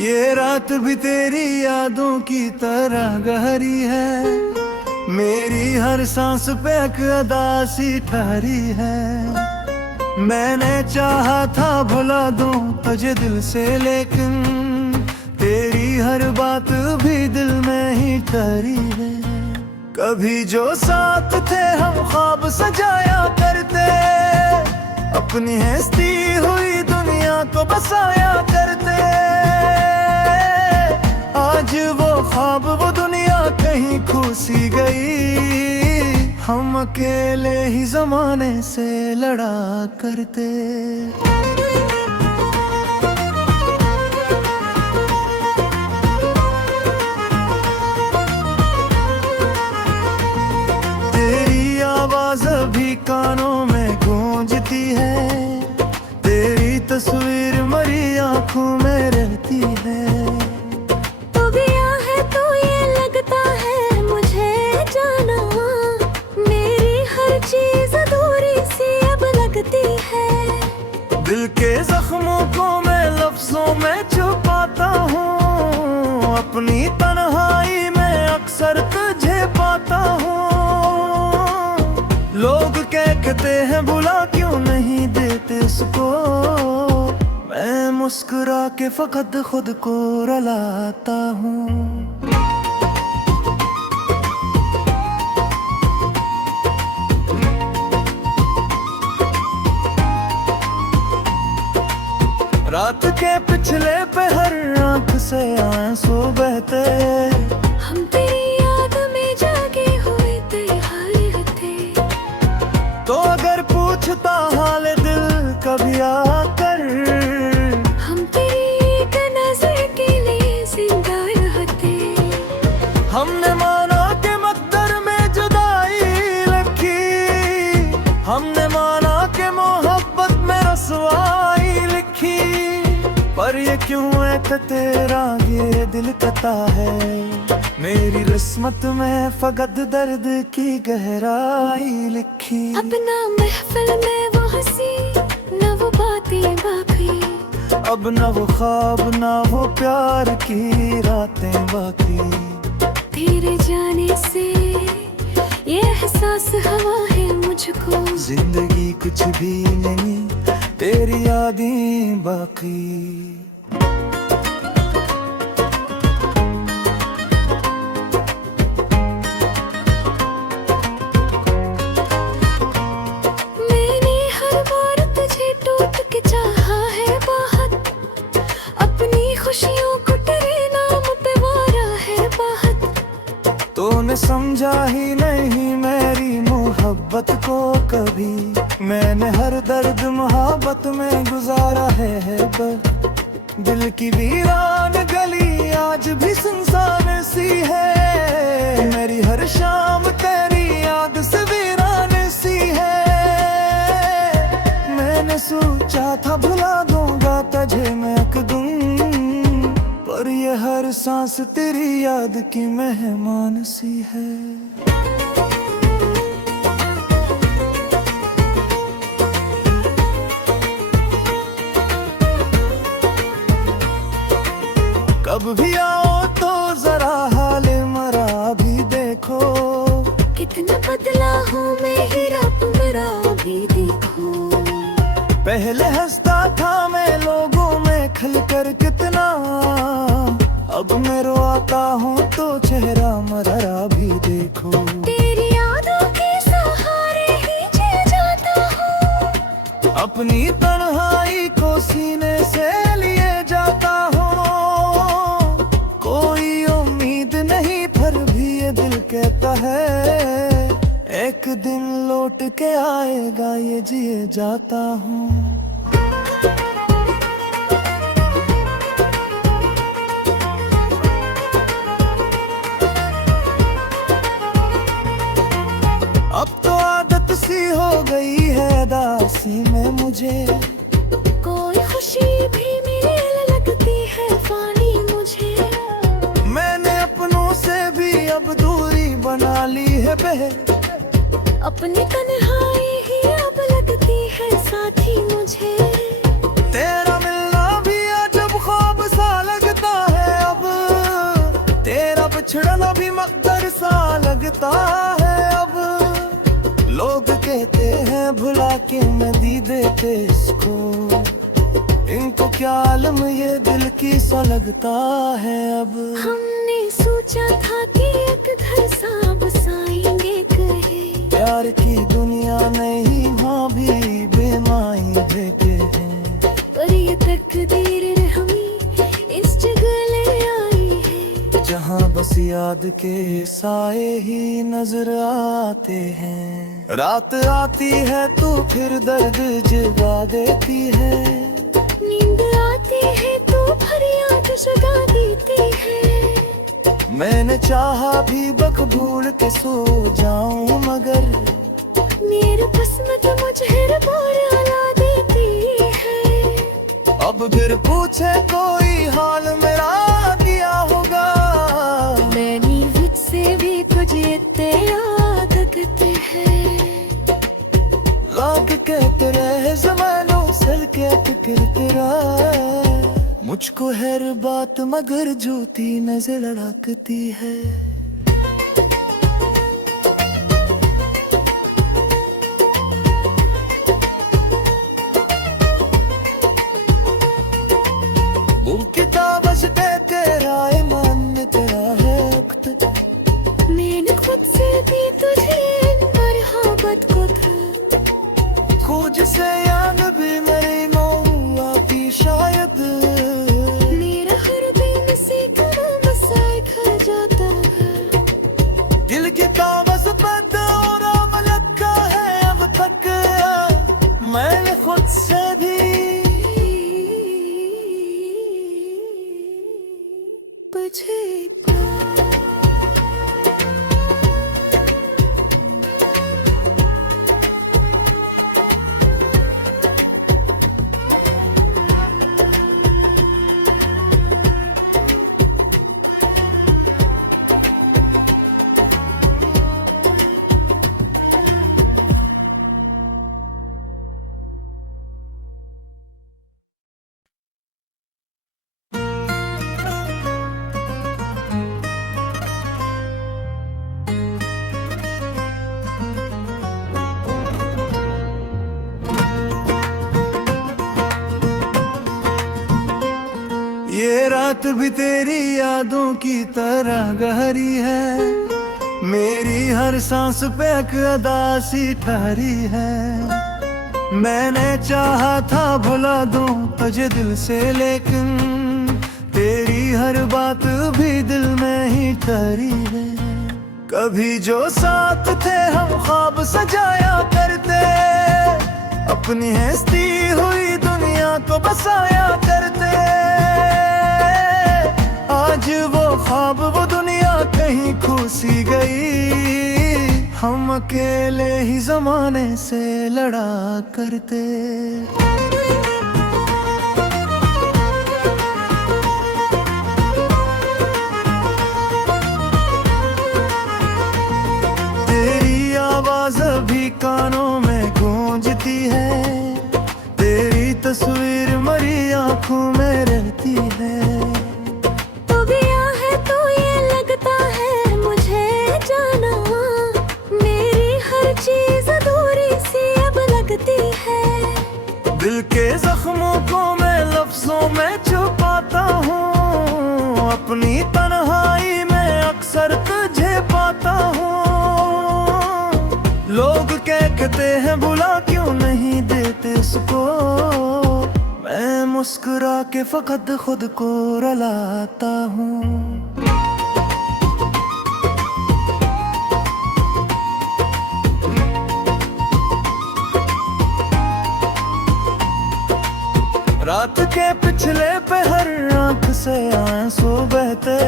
ये रात भी तेरी यादों की तरह गहरी है, मेरी हर सांस पे एक अदा सी ठहरी है। मैंने चाहा था भुला दूं तुझे दिल से, लेकिन तेरी हर बात भी दिल में ही ठहरी है। कभी जो साथ थे हम ख्वाब सजाया करते, अपनी हस्ती हुई दुनिया को बसाया करते। आज वो ख्वाब वो दुनिया कहीं खो सी गई, हम अकेले ही जमाने से लड़ा करते। तेरी आवाज अभी कानों में गूंजती है, तेरी तस्वीर मरी आंखों में रहती है। दिल के जख्मों को मैं लफ्जों में छुपाता हूँ, अपनी तन्हाई में अक्सर तुझे पाता हूँ। लोग कहते हैं बुला क्यों नहीं देते इसको, मैं मुस्कुरा के फकत खुद को रुलाता हूँ। रात के पिछले पहर आंख से आंसू बहते, हम तेरी याद में जागे हुए तैयार थे। तो अगर पूछता हाल दिल कभी आकर, हम तेरी एक नजर के लिए जिंदा रहते। हमने माना कि मकदर में जुदाई लिखी, हमने माना कि मोहब्बत में रसवाई लिखी। पर ये क्यों है कि तेरा ये दिल कता है, मेरी किस्मत में फकत दर्द की गहराई लिखी। अपना महफिल में वो हंसी न वो बातें बाकी, अब न वो ख्वाब न वो प्यार की रातें बाकी। तेरे जाने से ये एहसास हुआ है मुझको, जिंदगी कुछ भी नहीं तेरी यादें बाकी। मैंने हर बार तुझे टूट के चाहा है बहुत, अपनी खुशियों को तेरे नाम पे वारा है बहुत। तूने समझा ही नहीं मेरी मोहब्बत को कभी, मैंने हर दर्द मोहब्बत में गुजारा है पर। दिल की वीरान गली आज भी सुनसान सी है, मेरी हर शाम तेरी याद से वीरान सी है। मैंने सोचा था भुला दूंगा तुझे मैं एक दिन, पर ये हर सांस तेरी याद की मेहमान सी है। कब भी आओ तो जरा हाल मरा भी देखो, कितना बदला हूँ मैं हीरा मेरा भी देखो। पहले हंसता था मैं लोगों में खलकर कितना, अब मैं रोता हूँ तो चेहरा मरा भी देखो। तेरी यादों के सहारे ही जी जाता हूँ, अपनी तन्हाई को सीने से लिए जाता हूँ। कोई उम्मीद नहीं फिर भी ये दिल कहता है, एक दिन लौट के आएगा ये जिए जाता हूँ। अब तो आदत सी हो गई है दासी में मुझे, कोई खुशी भी मेरे लगती है फानी मुझे। मैंने अपनों से भी अब दूरी बना ली है बे, अपनी तन्हाई ही अब लगती है साथी मुझे। तेरा मिलना भी अजब ख्वाब सा लगता लगता है अब। लोग कहते हैं भुला के नदी देते इसको, इनको क्या आलम ये दिल की सा लगता है अब। हमने सोचा था कि एक घर सा बसाएंगे कहे, प्यार की दुनिया नहीं वहाँ भी बेमाई बेटे हैं। पर ये तकदीर हमें इस जगह ले आई है, जहाँ बस याद के साए ही नजर आते हैं। रात आती है तो फिर दर्द जगा देती है, नींद आती है तो फरियाद जगा देती है। मैंने चाहा भी बक भूल के सो जाऊं, मगर मेरे किस्मत मुझे हर बार अला देती है। अब फिर पूछे कोई हाल मेरा किया होगा, मैंने मुझसे भी तुझे याद करते हैं। लाग कहते रहे ज़मानों सर के फिक्र तेरा, मुझको हर बात मगर जूती नजर लड़कती है। वो किताब पे तेरा ईमान तेरा है वक्त, मैंने खुद से भी तुझे मरहबत को था, खोज से याद भी मेरी मौआ की शायद। मेरा हर दिन से कदम सा खा जाता है, दिल की ताबस पर और अमलत का है अब तक, मैंने खुद से भी तुझे ये रात भी तेरी यादों की तरह गहरी है, मेरी हर सांस पे एक अदा सी ठहरी है। मैंने चाहा था भुला दूं तुझे दिल से, लेकिन तेरी हर बात भी दिल में ही ठहरी है। कभी जो साथ थे हम ख्वाब सजाया करते, अपनी हस्ती हुई दुनिया को बसाया करते। आज वो ख्वाब वो दुनिया कहीं खो सी गई, हम अकेले ही जमाने से लड़ा करते। तेरी आवाज अभी कानों में गूंजती है, तेरी तस्वीर मरी आंखों में रहती है। तू गया है तो ये लगता है मुझे जाना, मेरी हर चीज अधूरी सी अब लगती है। दिल के जख्मों को मैं लफ्जों में छुपाता हूँ, अपनी तन्हाई में अक्सर तुझे पाता हूँ। लोग कहते हैं भुला क्यों नहीं देते उसको, मैं मुस्कुरा के फकत खुद को रुलाता हूँ। रात के पिछले पे हर आंख से आंसू बहते,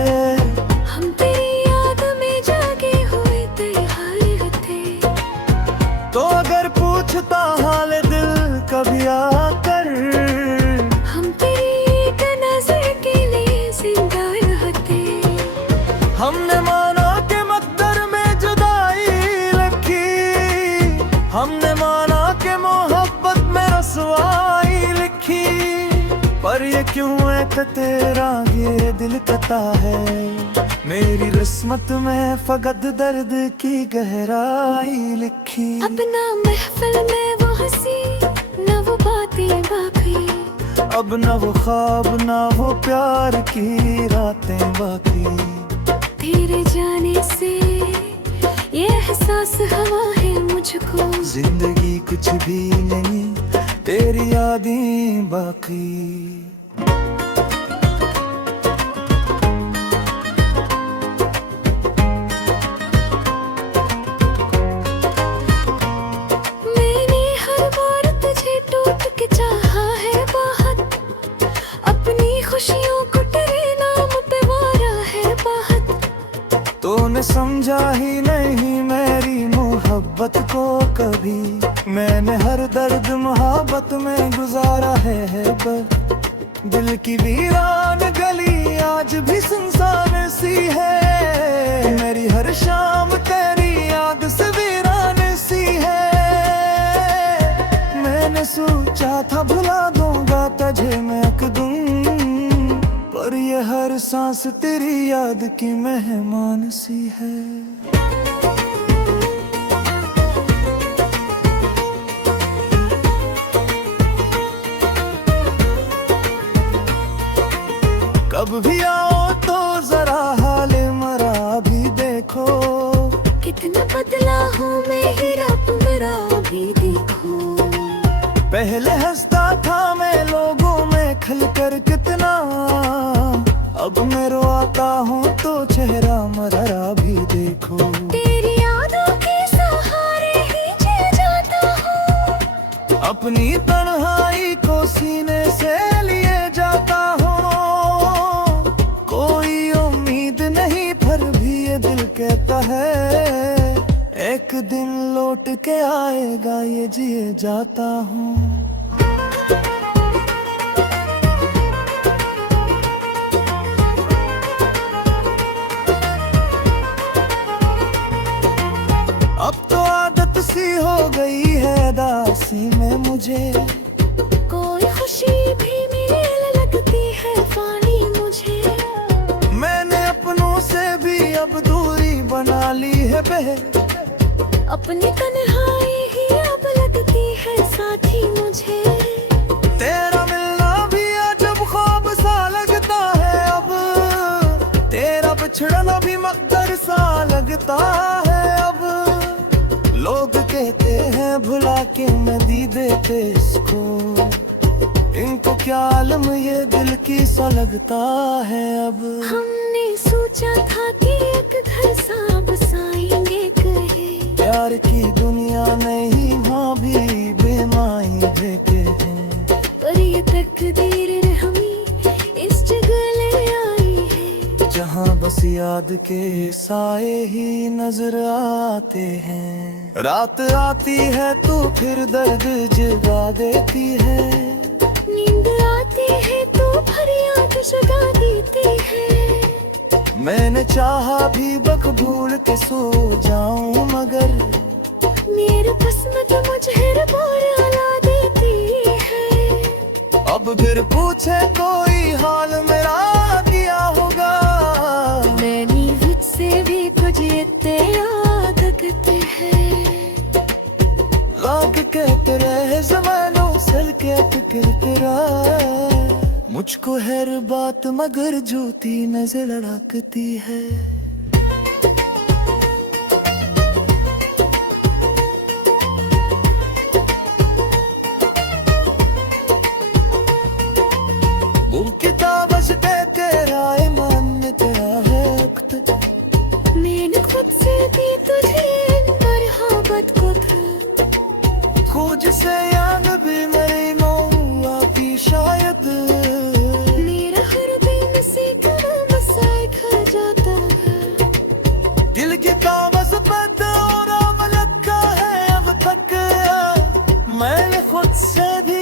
हम तेरी याद में जागे हुए तैयार थे। तो अगर पूछता हाल दिल कभी आकर, हम तेरी एक नजर के लिए जिंदा रहते। हमने माना के मकदर में जुदाई लिखी, हमने माना के मोहब्बत में रसवाई लिखी। पर पर ये क्यों है कि तेरा ये दिल कता है। मेरी किस्मत में फकत दर्द की गहराई लिखी। अपना महफिल में वो हंसी न वो बातें बाकी, अब न वो ख्वाब न वो प्यार की रातें बाकी। तेरे जाने से ये एहसास हुआ है मुझको, जिंदगी कुछ भी नहीं तेरी यादें बाकी। मैंने हर बार तुझे टूट के चाहा है बहुत, अपनी खुशियों को तेरे नाम पे वारा है बहुत। तूने समझा ही नहीं मेरी मोहब्बत को कभी, मैंने हर दर्द मोहब्बत में गुजारा है पर। दिल की वीरान गली आज भी सुनसान सी है, मेरी हर शाम तेरी याद से वीरान सी है। मैंने सोचा था भुला दूंगा तुझे मैं एक दिन, पर ये हर सांस तेरी याद की मेहमान सी है। कब भी आओ तो जरा हाल मरा भी देखो, कितना बदला हूँ मैं हीरा तुम मेरा भी देखो। पहले हंसता था मैं लोगों में खलकर कितना, अब मैं रोता हूँ तो चेहरा मरा भी देखो। तेरी यादों के सहारे ही जी जाता हूँ, अपनी तन्हाई को सीने से लिए जाता हूँ। कोई उम्मीद नहीं फिर भी ये दिल कहता है, एक दिन लौट के आएगा ये जिए जाता हूँ। अब तो आदत सी हो गई है दासी में मुझे, कोई खुशी भी मिले लगती है फानी मुझे। मैंने अपनों से भी अब दूरी बना ली है बहन, अपनी तन्हाई ही अब लगती है साथी मुझे। तेरा मिलना भी अजब ख्वाब सा लगता है अब, तेरा बिछड़ना भी मकदर सा लगता है अब। लोग कहते हैं भुला के नदी देते इसको, इनको क्या आलम ये दिल की सा लगता है अब। हमने सोचा था कि एक घर सा बसाएंगे कहे, प्यार की दुनिया नहीं वहाँ भी बेमाई देते हैं, पर ये तकदीर ने हमें इस जगह ले आई है, जहाँ बस याद के साए ही नजर आते हैं। रात आती है तो फिर दर्द जगा देती है, नींद आती है तो फरियाद जगा देती है। मैंने चाहा भी बक भूल के सो जाऊं मगर, मेरी किस्मत मुझे बोर ला देती है। अब फिर पूछे कोई हाल मेरा क्या होगा, मैं नींद से भी तुझे इतने याद करते हैं। लाग कहते रहे ज़मानों सर के फिक्र तेरा, मुझको हर बात मगर झूठी नजर लड़कती है। वो किताब से तेरा ईमान तेरा है वक्त, मैंने खुद से दी तुझे मोहब्बत को था, खोज से याद भी मेरी मौआ की शायद। मेरा हर दिन से कदम सा खा जाता है, दिल की कागज पे और अमलत का है अब तक, मैंने खुद से भी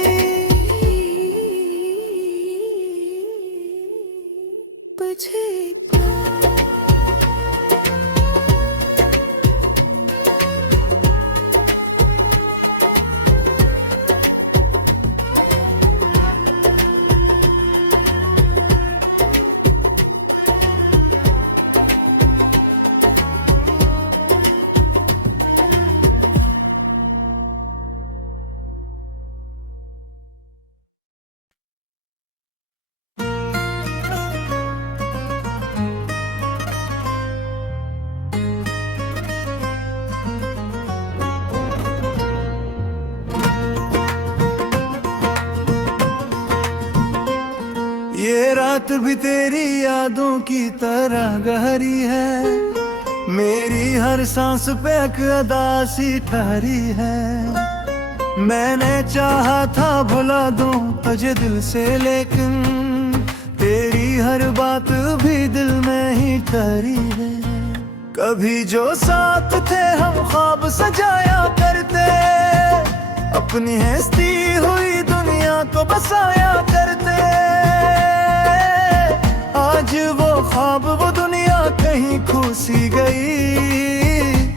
तुझे ये रात भी तेरी यादों की तरह गहरी है, मेरी हर सांस पे एक अदा सी ठहरी है। मैंने चाहा था भुला दूं तुझे दिल से, लेकिन तेरी हर बात भी दिल में ही ठहरी है। कभी जो साथ थे हम ख्वाब सजाया करते, अपनी हस्ती हुई दुनिया को बसाया करते। आज वो ख्वाब वो दुनिया कहीं खो सी गई,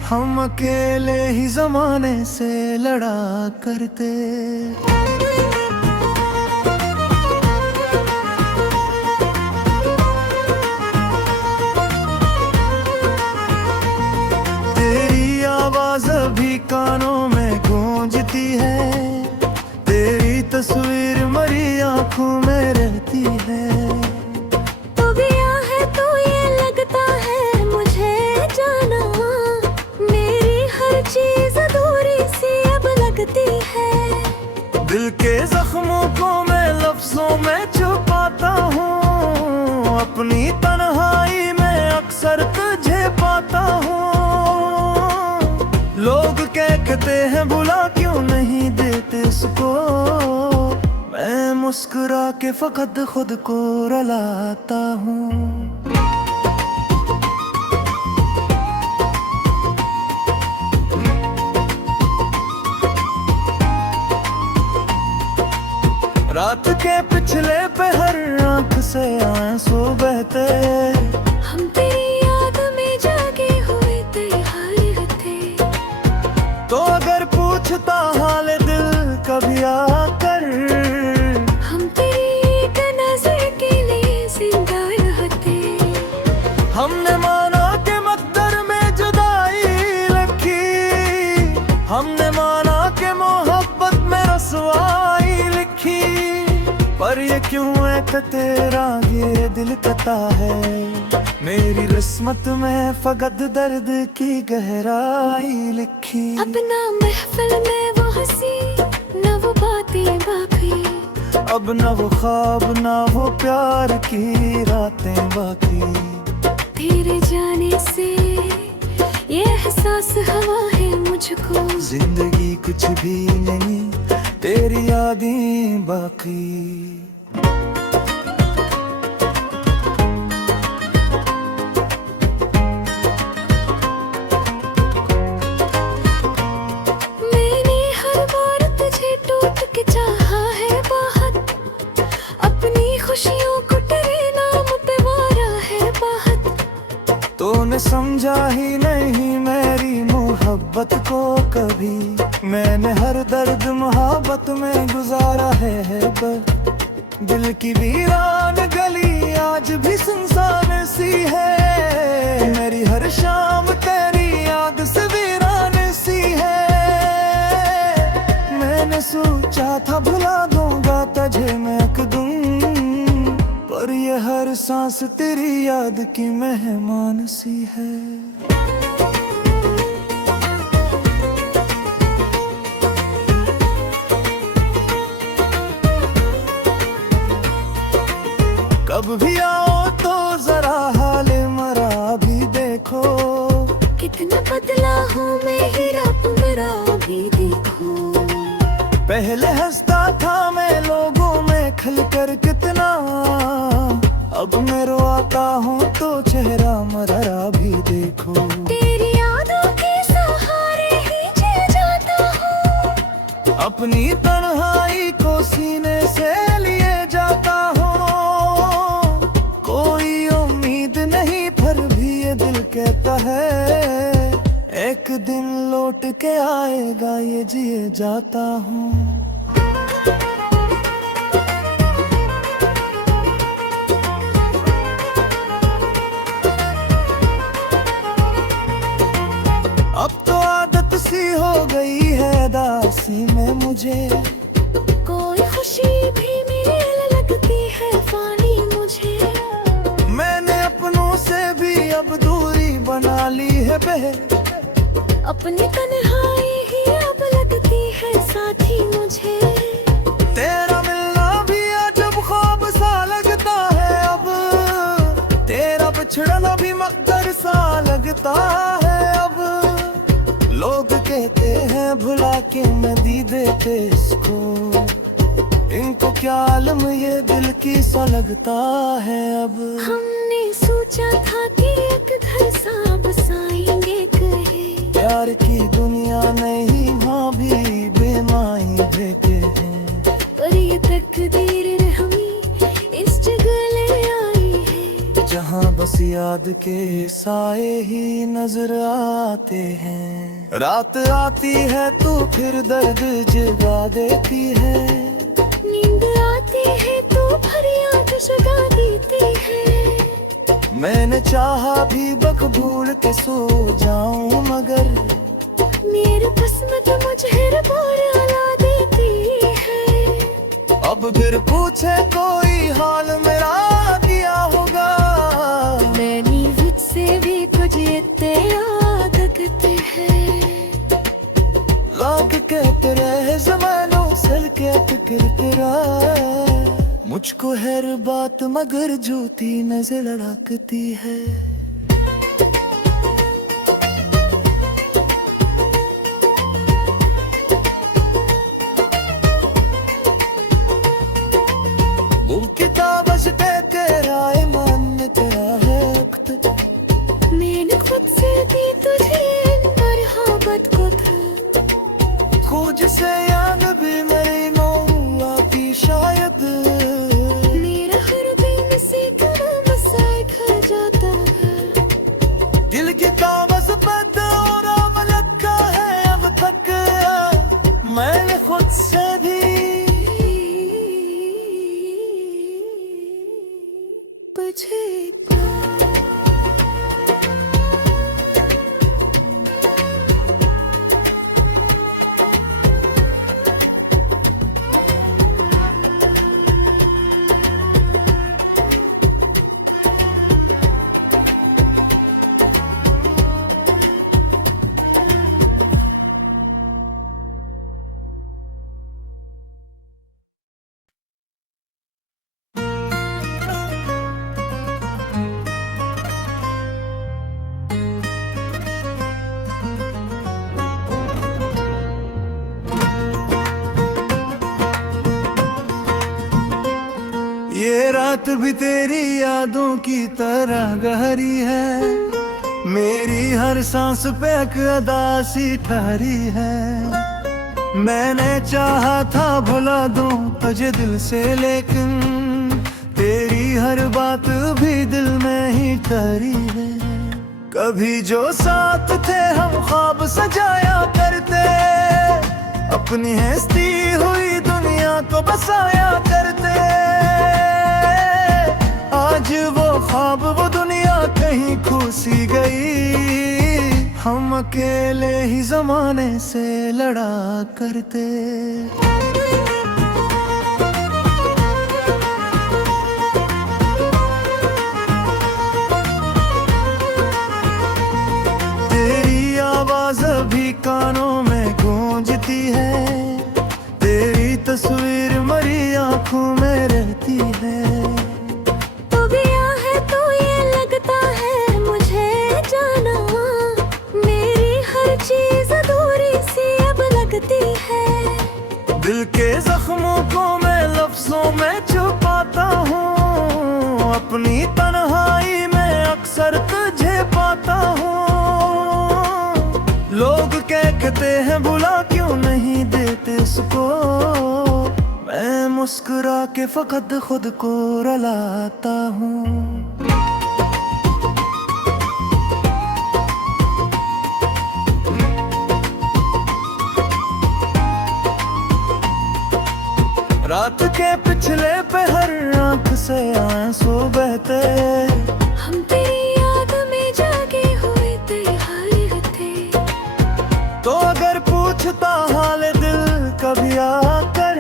हम अकेले ही जमाने से लड़ा करते। तेरी आवाज अभी कानों में गूंजती है, तेरी तस्वीर मरी आंखों में रहती है। तू गया है तो ये लगता है मुझे जाना, मेरी हर चीज अधूरी सी अब लगती है। दिल के जख्मों को मैं लफ्जों में छुपाता हूँ, अपनी तन्हाई में अक्सर तुझे पाता हूँ। लोग कहते हैं बुला क्यों नहीं देते उसको, मैं मुस्कुरा के फकत खुद को रुलाता हूँ। रात के पिछले पहर आंख से आंसू बहते, हम तेरी याद में जागे हुए तैयार थे। तो अगर पूछता हाल दिल कभी आकर, हम तेरी एक नजर के लिए जिंदा रहते। हमने माना कि मकदर में जुदाई लिखी, हमने माना कि मोहब्बत में रसवाई लिखी। पर ये क्यों है कि तेरा ये दिल कता है, मेरी किस्मत में फकत दर्द की गहराई लिखी। अपना महफिल में वो हंसी न वो बातें बाकी, अब न वो ख्वाब न वो प्यार की रातें बाकी। तेरे जाने से ये एहसास हवा है मुझको, जिंदगी कुछ भी नहीं तेरी यादें बाकी। मैंने हर बार तुझे टूट के चाहा है बहुत, अपनी खुशियों को तेरे नाम पे मारा है बहुत। तूने समझा ही नहीं मेरी मोहब्बत को कभी, मैंने हर दर्द मोहब्बत में गुजारा है पर। दिल की वीरान गली आज भी सुनसान सी है, मेरी हर शाम तेरी याद से वीरान सी है। मैंने सोचा था भुला दूंगा तुझे मैं एक दिन, पर ये हर सांस तेरी याद की मेहमान सी है। कब भी आओ तो जरा हाल मरा भी देखो, कितना बदला हूँ मैं हीरा मेरा भी देखो। पहले हंसता था मैं लोगों में खलकर कितना, अब मैं रोता हूँ तो चेहरा मरा भी देखो। तेरी यादों के सहारे ही जी जाता हूँ, अपनी तन्हाई को सीने से लिए जाता हूँ। कोई उम्मीद नहीं पर भी ये दिल कहता है, एक दिन लौट के आएगा ये जिए जाता हूँ। अब तो आदत सी हो गई है दासी में मुझे, कोई खुशी भी मेरे लगती है फानी मुझे। मैंने अपनों से भी अब दूरी बना ली है बे, अपनी तन्हाई ही अब लगती है साथी मुझे। तेरा मिलना भी अजब ख्वाब सा लगता है, बिछड़ना भी मकदर सा लगता है अब। लोग कहते हैं भुला के नदी देते इसको, इनको क्या आलम ये दिल की सा लगता है अब। हमने सोचा था कि एक घर सा बसाएंगे कहे, प्यार की दुनिया नहीं वहाँ भी बेमाई बेटे हैं। पर ये तकदीर रहमी इस जगह ले आई है, जहाँ बस याद के साए ही नजर आते हैं। रात आती है तो फिर दर्द जगा देती है, नींद आती है तो फरियाद जगा देती है। मैंने चाहा भी मकबूल के सो जाऊं मगर मेरी किस्मत मुझे बोला देती है। अब फिर पूछे कोई हाल मेरा किया होगा, मैं नींद से भी तुझे याद करते हैं। लाख कहते रहे ज़मानों सल के फिक्र तेरा, मुझको हर बात मगर जूती नजर लड़कती है। मुँह किताब बजते तेरा ईमान तेरा है वक्त, मैंने खुद से दी तुझे मरहबत को था, खोज से याद भी मेरी मौला की शायद। मेरा हर दिन से कदम सा खा जाता है, दिल की कागज पर और लगा है अब तक, मैंने खुद से भी तुझे ये रात भी तेरी यादों की तरह गहरी है, मेरी हर सांस पे एक अदा सी ठहरी है। मैंने चाहा था भुला दूं तुझे दिल से, लेकिन तेरी हर बात भी दिल में ही ठहरी है। कभी जो साथ थे हम ख्वाब सजाया करते, अपनी हस्ती हुई दुनिया को बसाया करते। आज वो ख्वाब वो दुनिया कहीं खो सी गई, हम अकेले ही जमाने से लड़ा करते। तेरी आवाज अभी कानों में गूंजती है, तेरी तस्वीर मरी आंखों में रहती है। तू गया है तो ये लगता है मुझे जाना, मेरी हर चीज अधूरी सी अब लगती है। दिल के जख्मों को मैं लफ्जों में छुपाता हूँ, अपनी तन्हाई में अक्सर तुझे पाता हूँ। लोग कहते हैं भुला क्यों नहीं देते उसको, मैं मुस्कुरा के फकत खुद को रुलाता हूँ। रात के पिछले पे हर आंख से आंसू बहते, हम तेरी याद में जागे हुए तैयार थे। तो अगर पूछता हाल दिल कभी आकर,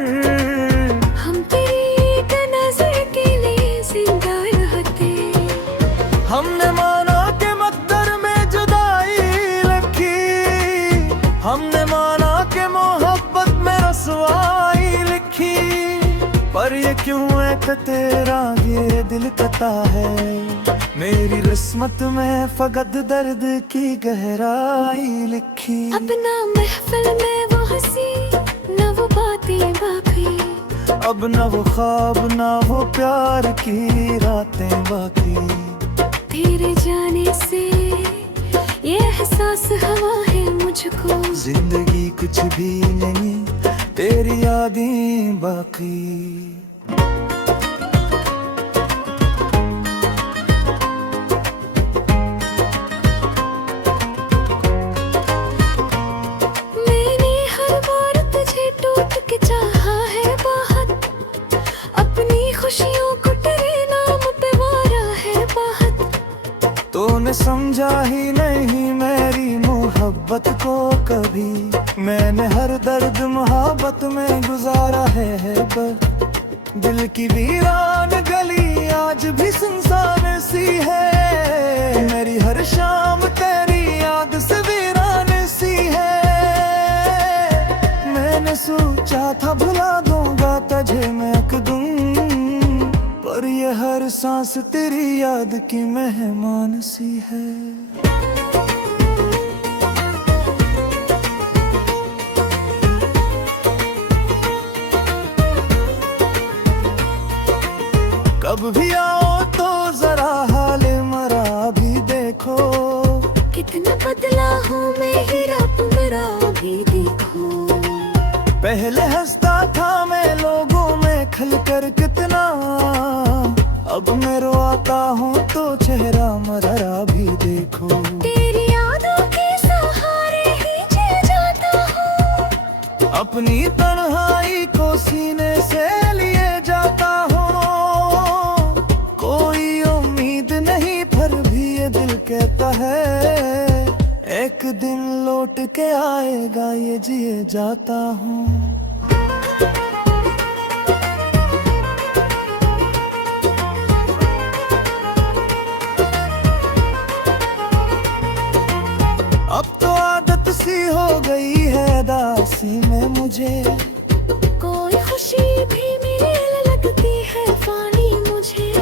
हम तेरी एक नजर के लिए जिंदा रहते। हमने माना के मकदर में जुदाई लिखी, हमने माना के मोहब्बत में रसवाई लिखी। पर ये क्यों है कि तेरा ये दिल कता है, मेरी किस्मत में फकत दर्द की गहराई लिखी। अपना महफिल में वो हंसी न वो बातें बाकी, अब न वो ख्वाब न वो प्यार की रातें बाकी। तेरे जाने से ये एहसास हुआ है मुझको, जिंदगी कुछ भी नहीं तेरी यादें बाकी। मैंने हर बार तुझे टूट के चाहा है बहुत, अपनी खुशियों को तेरे नाम पे वारा है बहुत। तूने समझा ही नहीं मेरी मोहब्बत को कभी, मैंने हर दर्द मोहब्बत में गुजारा है पर। दिल की वीरान गली आज भी सुनसान सी है, मेरी हर शाम तेरी याद से वीरान सी है। मैंने सोचा था भुला दूंगा तुझे मैं एक दिन, पर ये हर सांस तेरी याद की मेहमान सी है। कब भी आओ तो जरा हाल मरा भी देखो, कितना बदला हूँ मैं हीरा मेरा भी देखो। पहले हंसता था मैं लोगों में खलकर कितना, अब मैं रोता हूँ तो चेहरा मरा भी देखो। तेरी यादों के सहारे ही जी जाता हूँ, अपनी तन्हाई को सीने से लिए जाता हूँ। कोई उम्मीद नहीं पर भी ये दिल कहता है, एक दिन लौट के आएगा ये जिए जाता हूँ। अब तो आदत सी हो गई है दासी में मुझे, कोई खुशी भी मेरे लगती है फानी मुझे।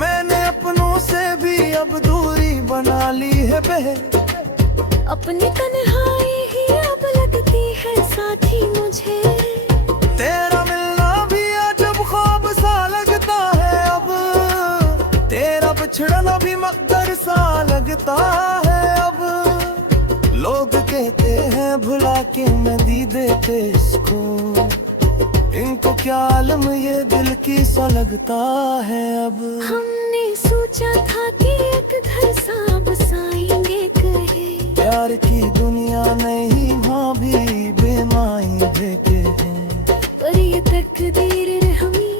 मैंने अपनों से भी अब दूरी बना ली है बहे, अपनी तन्हाई ही अब लगती है साथी मुझे। तेरा मिलना भी अजब ख्वाब सा लगता है अब, तेरा बिछड़ना भी मकदर सा लगता है अब। लोग कहते हैं भुला के नदी देते इसको, इनको क्या आलम ये दिल की सा लगता है अब। हमने सोचा था कि एक घर सा बसाएंगे कहे, प्यार की दुनिया नहीं माँ भी बेमाई देखे हैं, पर ये तकदीर रहमी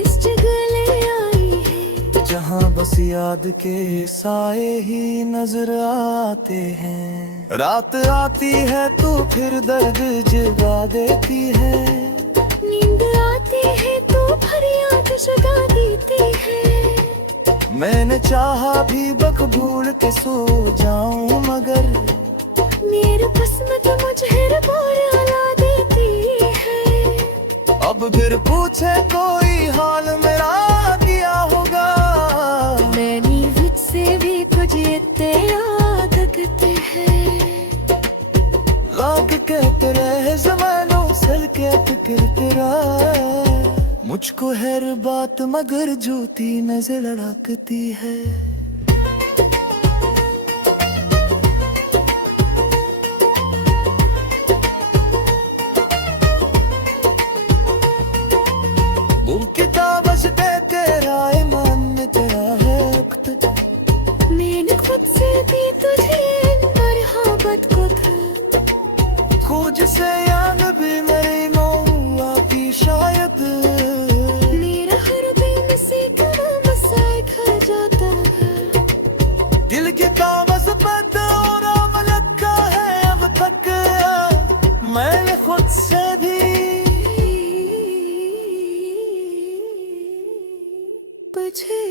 इस जगह ले आई है, जहाँ बस याद के साए ही नजर आते हैं। रात आती है तो फिर दर्द जगा देती है, नींद आती है तो फरियाद जगा देती है। मैंने चाहा भी बकबूल के सो जाऊं मगर, मेरे किस्मत मुझे बोरा ला देती है। अब फिर पूछे कोई हाल मेरा क्या होगा, मैंने मुझसे भी तुझे तेरा लगते है। लाग कहते रहे ज़मानों सर के फिक्र तेरा, मुझको हर बात मगर जूती नजर लड़कती है। वो किताब से तेरा ईमान में तेरा है वक्त, मैंने खुद से भी तुझे मोहब्बत को था, खोज से याद भी मेरी मौत आती शायद। मेरा हर दिन से कदम सा खा जाता है, दिल की ताबस पैदा और अमलक का है अब तक, मैंने खुद से भी तुझे